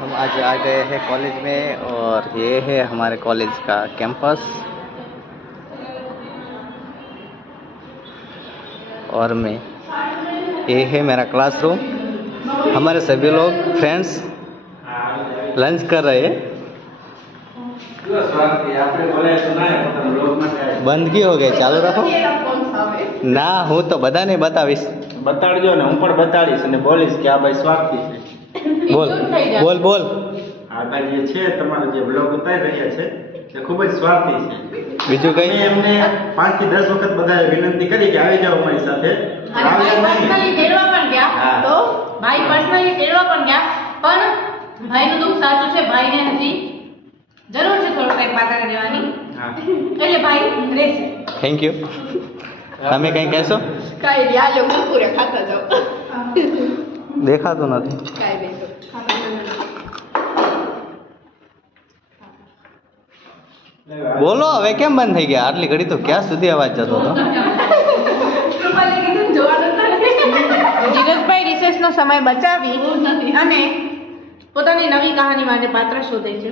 हम आज आ गए हैं कॉलेज में और ये है हमारे कॉलेज का कैंपस और मैं ये है मेरा क्लासरूम। हमारे सभी लोग फ्रेंड्स लंच कर रहे हैं। બંદગી हो गई, ચાલુ રાખો ના હું તો બધાને બતાવીશ. બતાડજો ને હું પણ બતાડીશ અને બોલીશ કે આ ભાઈ સ્વાર્થી છે. બોલ બોલ બોલ. આ ભાઈ જે છે તમારો જે બ્લોગ ઉતારી રહ્યા છે એ ખૂબ જ સ્વાર્થી છે. બીજું કઈ મેં એમને 5 થી 10 વખત બધાએ વિનંતી કરી કે આવી જાઓ અમારી સાથે. પર્સનલી તેડવા પણ ગયા તો ભાઈ પર્સનલી તેડવા પણ ગયા, પણ ભાઈનું દુઃખ સાચું છે. ભાઈને હજી જરૂર છે થોડો ટાઈમ પાછળ દેવાની, એટલે ભાઈ રહેશે. Thank you. તમે કઈ કહેશો? કાઈ નહીં, આ લોકો પૂરે ખાતા જાઓ. દેખાતું નથી. કાઈ નહીં. બોલો હવે કેમ બંધ થઈ ગયા? આટલી ઘડી તો ક્યાં સુધી અવાજ જતો હતો? જીગસભાઈ રિસેસનો સમય બચાવી અને પોતાની નવી કહાની માટે પાત્ર શોધે છે.